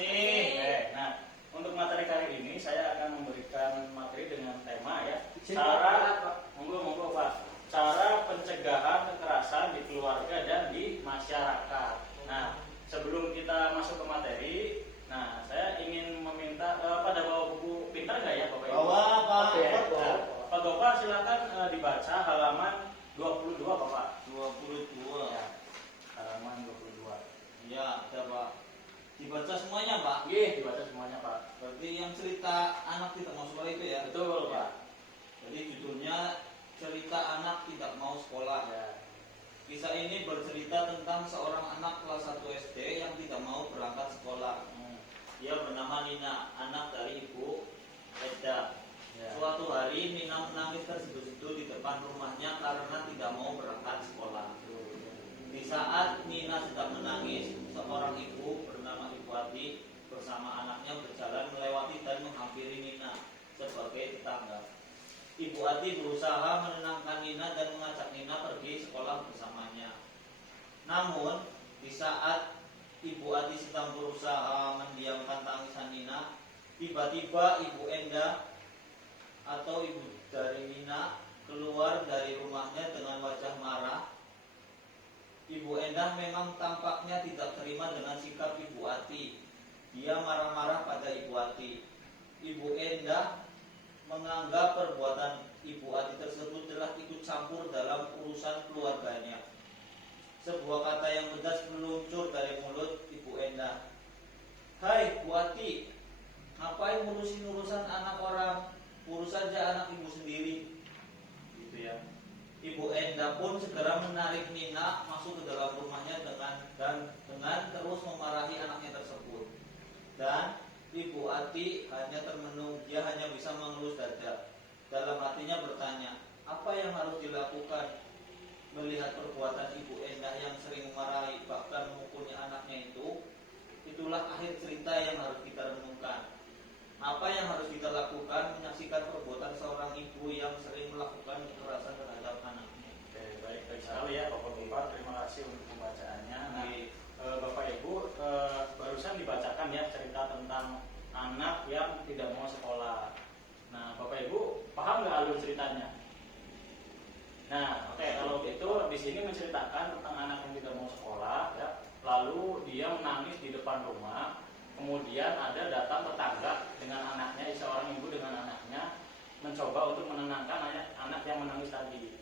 kasih. Nah, untuk materi kali ini saya akan memberikan materi dengan tema ya, monggo Pak. Cara pencegahan kekerasan di keluarga dan di masyarakat. Nah, sebelum kita masuk ke materi, nah saya ingin meminta pada bawa buku pintar nggak ya Bapak Ibu? Bawa Pak. Pak Gopal silakan dibaca halaman 22 Bapak. 22. Ya, halaman 22. Ya, ada Pak. Dibaca semuanya Pak? Iya, dibaca semuanya Pak. Berarti yang cerita anak tidak mau sekolah itu ya? Betul Pak. Jadi judulnya cerita anak tidak mau sekolah. Ya. Kisah ini bercerita tentang seorang anak kelas 1 SD yang tidak mau berangkat sekolah. Dia bernama Nina, anak dari ibu Eda. Ya. Suatu hari Nina menangis terseduh-seduh di depan rumahnya karena tidak mau berangkat sekolah. Di saat Nina sedang menangis, seorang ibu bernama Ibu Ati bersama anaknya berjalan melewati dan menghampiri Nina sebagai tetangga. Ibu Ati berusaha menenangkan Nina dan mengajak Nina pergi sekolah bersamanya. Namun, di saat Ibu Ati sedang berusaha mendiamkan tangisan Nina, tiba-tiba Ibu Enda atau ibu dari Nina keluar dari rumahnya dengan wajah marah. Ibu Endah memang tampaknya tidak terima dengan sikap Ibu Ati. Dia marah-marah pada Ibu Ati. Ibu Endah menganggap perbuatan Ibu Ati tersebut telah ikut campur dalam urusan keluarganya. Sebuah kata yang pedas meluncur dari mulut Ibu Endah. "Hai Bu Ati, ngapain ngurusin urusan anak orang? Urus saja anak ibu sendiri." Gitu ya. Ibu Enda pun segera menarik Nina masuk ke dalam rumahnya dengan terus memarahi anaknya tersebut. Dan Ibu Ati hanya termenung, dia hanya bisa mengelus dada. Dalam hatinya bertanya, apa yang harus dilakukan? Melihat perbuatan Ibu Enda yang sering memarahi bahkan memukulnya anaknya itu, itulah akhir cerita yang harus kita renungkan. Apa yang harus kita lakukan menyaksikan perbuatan seorang ibu yang sering melakukan kekerasan terhadap anaknya. Oke, baik sekali ya Bapak Gopal, terima kasih untuk pembacaannya. Nah, Bapak Ibu barusan dibacakan ya cerita tentang anak yang tidak mau sekolah. Nah, Bapak Ibu paham nggak alur ceritanya? Nah, oke, kalau gitu di sini menceritakan tentang anak yang tidak mau sekolah ya. Lalu dia menangis di depan rumah. Kemudian ada datang tetangga dengan anaknya, seorang ibu dengan anaknya mencoba untuk menenangkan anak yang menangis tadi.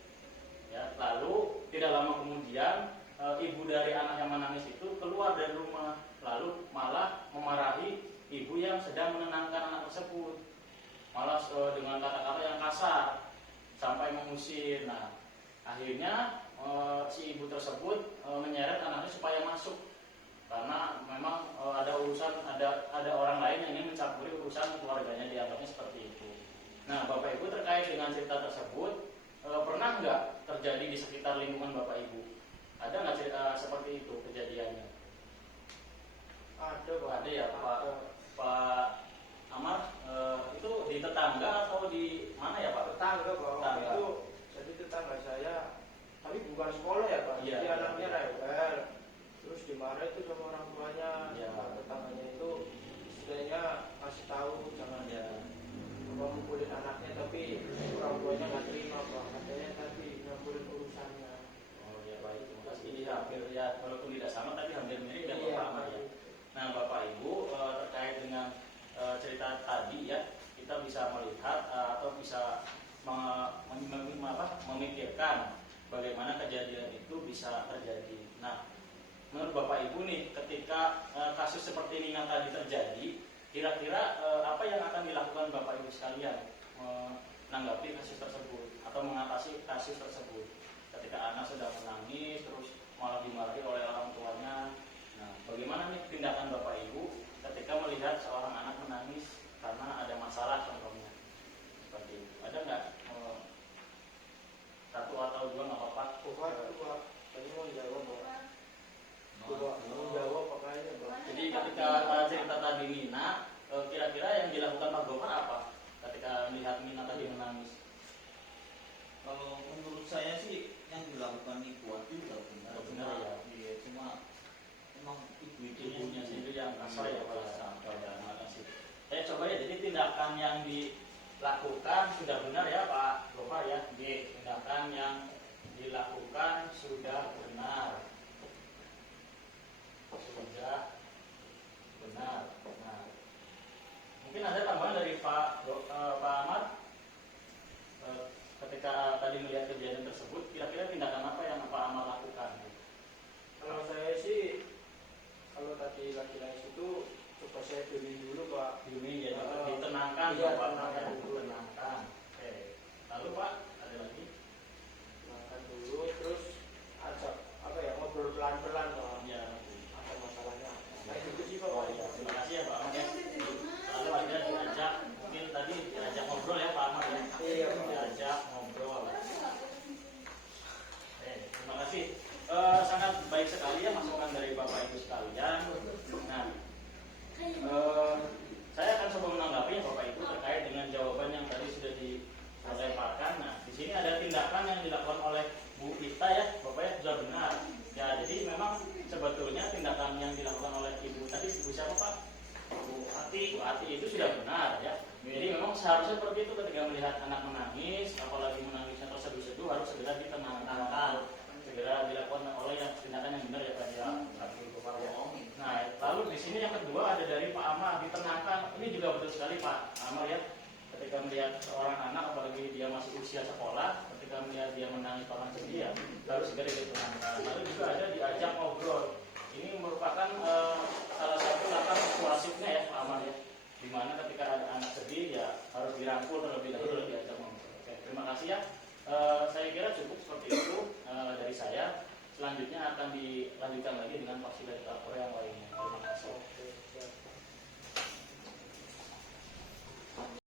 Ya, lalu tidak lama kemudian ibu dari anak yang menangis itu keluar dari rumah, lalu malah memarahi ibu yang sedang menenangkan anak tersebut. Malah dengan kata-kata yang kasar sampai mengusir. Nah, akhirnya si ibu tersebut menyeret anaknya supaya masuk. Karena memang ada orang lain yang ingin mencampuri urusan keluarganya, dianggapnya seperti itu. Nah, Bapak Ibu terkait dengan cerita tersebut, pernah nggak terjadi di sekitar lingkungan Bapak Ibu? Ada nggak cerita seperti itu kejadiannya? Ada Pak. Ada ya Pak Amar, itu di tetangga atau di mana ya Pak? Tetangga Pak. Tetangga. Itu jadi tetangga saya, tapi bukan sekolah ya Pak. Iya, Jadi iya, anaknya iya. rewel. Terus dimarahin itu sama orang tuanya. Iya. Nah, tetangganya itu istilahnya kasih tahu jangan memukulin anaknya, tapi orang tuanya nggak terima Pak. Katanya tadi ngambilin urusannya. Oh ya baik, terima kasih. Ini hampir ya, walaupun tidak sama tapi hampir mirip ya Iya, Bapak Amar ya. Nah Bapak Ibu terkait dengan cerita tadi ya, kita bisa melihat atau bisa memikirkan bagaimana kejadian itu bisa terjadi. Nah, menurut Bapak Ibu nih, ketika kasus seperti Nina tadi terjadi, kira-kira apa yang akan dilakukan Bapak Ibu sekalian menanggapi kasus tersebut atau mengatasi kasus tersebut? Ketika anak sedang menangis terus malah dimarahi oleh orang tuanya. Nah, bagaimana nih tindakan Bapak Ibu ketika melihat seorang anak menangis karena ada masalah contohnya? Seperti itu. Ada nggak satu atau dua nggak apa-apa? Dua. Tadi mau jawab Pak. Mau jawab pakainya Pak. Jadi ketika cerita tadi Nina, kira-kira yang dilakukan Pak Gopal apa ketika melihat Nina tadi menangis? Kalau menurut saya sih yang dilakukan Ibu Ati sudah benar. Benar ya. Iya, cuma memang ibunya Ibunya sendiri yang kasar ya Pak. coba ya. Jadi tindakan yang dilakukan sudah benar ya Pak Gofar ya. Tindakan yang dilakukan sudah benar. Sudah benar. Nah, mungkin ada tambahan dari Pak Ahmad. Ketika tadi melihat kejadian tersebut, kira-kira tindakan apa yang Pak Ahmad lakukan? Kalau saya sih, kalau tadi laki-laki itu coba saya beli dulu Pak. Ini jadi ditenangkan iya, Pak. tenangkan dulu. Tenangkan. Oke. Lalu Pak, ada lagi? Tenangkan dulu, terus ajak apa ya, ngobrol pelan-pelan Pak. Ya. Apa masalahnya? Nah itu sih Pak. Oh iya, terima kasih ya Pak Ahmad ya. Lalu akhirnya diajak, mungkin tadi diajak ngobrol ya Pak Ahmad ya. Iya Pak. Diajak ngobrol. Terima kasih. Sangat baik sekali ya masukan dari Bapak Ibu sekalian. Nah, saya akan coba menanggapi ya Bapak Ibu terkait dengan jawaban yang tadi sudah dilemparkan. Nah, di sini ada tindakan yang dilakukan oleh Bu Ita ya, Bapak ya, sudah benar. Ya, jadi memang sebetulnya tindakan yang dilakukan oleh Ibu tadi, Ibu siapa Pak? Bu Ati itu sudah benar ya. Jadi memang seharusnya seperti itu ketika melihat anak menangis, apalagi menangisnya terseduh-seduh harus segera ditenangkan, segera dilakukan oleh yang tindakan yang benar ya Pak ya. Nah, lalu di sini yang kedua ada dari Pak Amar, ditenangkan. Ini juga betul sekali Pak Amar ya. Ketika melihat seorang anak, apalagi dia masih usia sekolah, ketika melihat dia menangis bahkan sedih ya, harus segera ditenangkan. Lalu juga ada diajak ngobrol. Ini merupakan salah satu langkah persuasifnya ya Pak Amar ya. Dimana ketika ada anak sedih ya harus dirangkul terlebih dahulu diajak ngobrol. Oke, terima kasih ya. Saya kira cukup seperti itu dari saya. Selanjutnya akan dilanjutkan lagi dengan fasilitator yang lain.